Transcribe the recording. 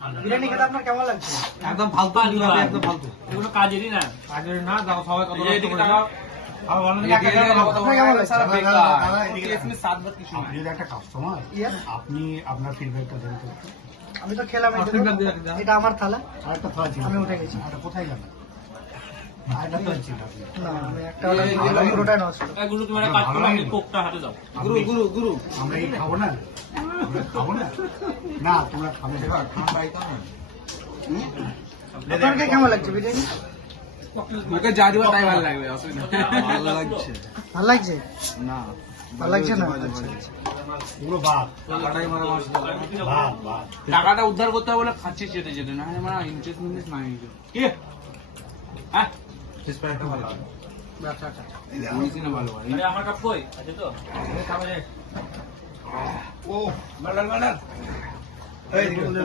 বিরিয়ানি খেতে আপনার কেমন লাগছে? একদম ফালতু, একদম ফালতু। এগুলো কাজেরই না। কাজের না, দাও সবাই কত এই এদিকে তাকাও। আপনার কেমন লাগছে? আপনি যদি একটা কাস্টমার, আপনি আপনার ফিডব্যাকটা দেন তো। আমি তো খেলাম, এই feedback দেখুন। দিয়ে রাখি, দাও। এটা আমার থালা। আরেকটা থালা ছিল, আমি উঠে গেছি। আরেকটা কোথায় যাবে? আরেকটা থালা ছিল আপনি। না, আমি একটা order দিয়েছিলাম, পুরোটাই নষ্ট। এগুলো তুমি একটা কাজ করো, আপনি কোকটা হাতে দাও। আমরা এই খাবো না? আমরা খাবো না? না, তোমরা খাবে না। আপনাকে কেমন লাগছে বিরিয়ানি? ওকে যা দিবা তাই ভালো লাগবে, অসুবিধা নেই। ভালো লাগছে ভালো লাগছে? না, ভালো লাগছে না? আচ্ছা, আচ্ছা। পুরো বাদ, টাকাটাই মারা মাছ দাও। বাদ, বাদ। টাকাটা উদ্ধার করতে হবে বলে খাচ্ছি যেতে যেতে, না মানে ইন্টারেস্ট মিন্টারেস্ট নাই কি? হ্যাঁ? ব্যবসাটা মেডিসিনে ভালো হয়। আরে আমার কাপ কই? আছে তো? ও মালাল মালাল।